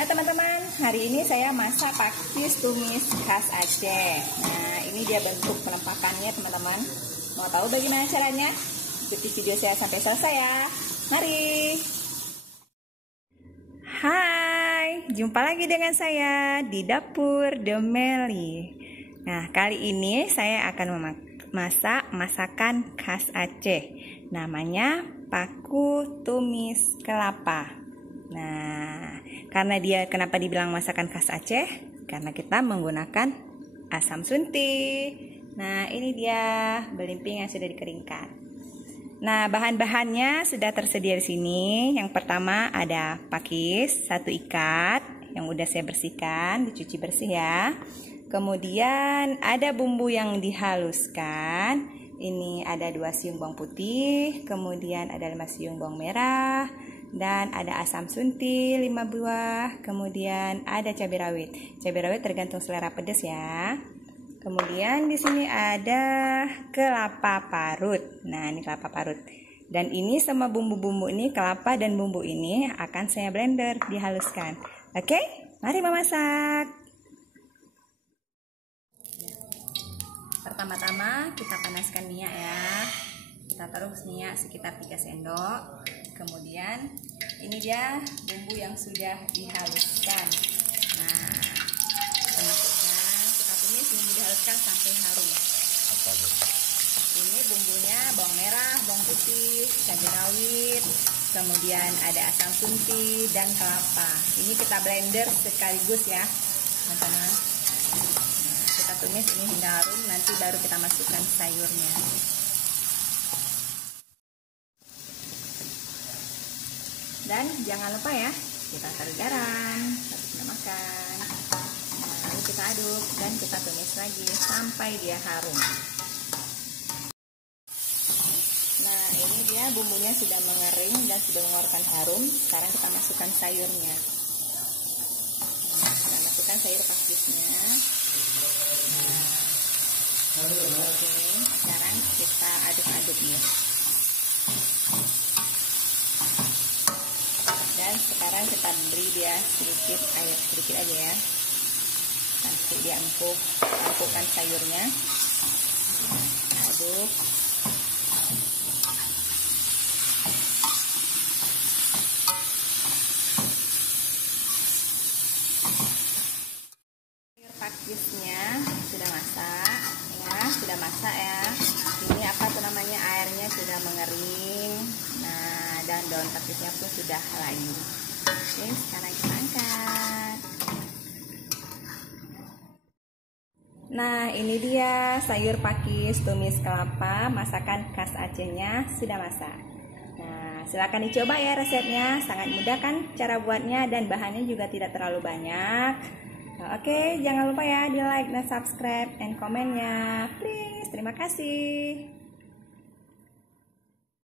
Hai teman-teman, hari ini saya masak pakis tumis khas Aceh. Nah, ini dia bentuk penampakannya teman-teman. Mau tahu bagaimana caranya? Ikuti video saya sampai selesai ya. Mari. Hai, jumpa lagi dengan saya di dapur Demeli. Nah, kali ini saya akan masak masakan khas Aceh. Namanya paku tumis kelapa. Nah, karena kenapa dibilang masakan khas Aceh? Karena kita menggunakan asam sunti. Nah, ini dia belimbing yang sudah dikeringkan. Nah, bahan-bahannya sudah tersedia di sini. Yang pertama ada pakis, 1 ikat yang udah saya bersihkan, dicuci bersih ya. Kemudian ada bumbu yang dihaluskan. Ini ada 2 siung bawang putih, kemudian ada 5 siung bawang merah, dan ada asam sunti 5 buah, kemudian ada cabai rawit. Cabai rawit tergantung selera pedas ya. Kemudian di sini ada kelapa parut. Nah, ini kelapa parut. Dan ini sama bumbu-bumbu ini, kelapa dan bumbu ini akan saya blender, dihaluskan. Oke, mari memasak. Pertama-tama kita panaskan minyak ya. Kita taruh minyak sekitar 3 sendok. Kemudian ini dia bumbu yang sudah dihaluskan. Nah, kita masukkan, kita tumis bumbu dihaluskan sampai harum. Ini bumbunya bawang merah, bawang putih, cabai rawit, kemudian ada asam sunti dan kelapa. Ini kita blender sekaligus ya, teman-teman. Nah, kita tumis ini hingga harum, nanti baru kita masukkan sayurnya. Dan jangan lupa ya, kita taruh garam, baru kita makan. Nah, lalu kita aduk dan kita tumis lagi sampai dia harum. Nah, ini dia bumbunya sudah mengering dan sudah mengeluarkan harum. Sekarang kita masukkan sayurnya. Nah, kita masukkan sayur pakisnya. Nah, oke, sekarang kita aduk-aduk nih. Dan sekarang kita beri dia sedikit air, sedikit aja ya, sampai dia empukkan sayurnya. Aduk. Sayur pakisnya sudah masak ya, sudah masak ya. Ini namanya, airnya sudah mengering. Nah, dan daun pakisnya pun sudah layu. Oke, sekarang kita angkat. Nah, ini dia sayur pakis tumis kelapa, masakan khas Acehnya sudah masak. Nah, silakan dicoba ya resepnya, sangat mudah kan cara buatnya dan bahannya juga tidak terlalu banyak. Nah, oke, jangan lupa ya di like dan subscribe dan komennya, please. Terima kasih.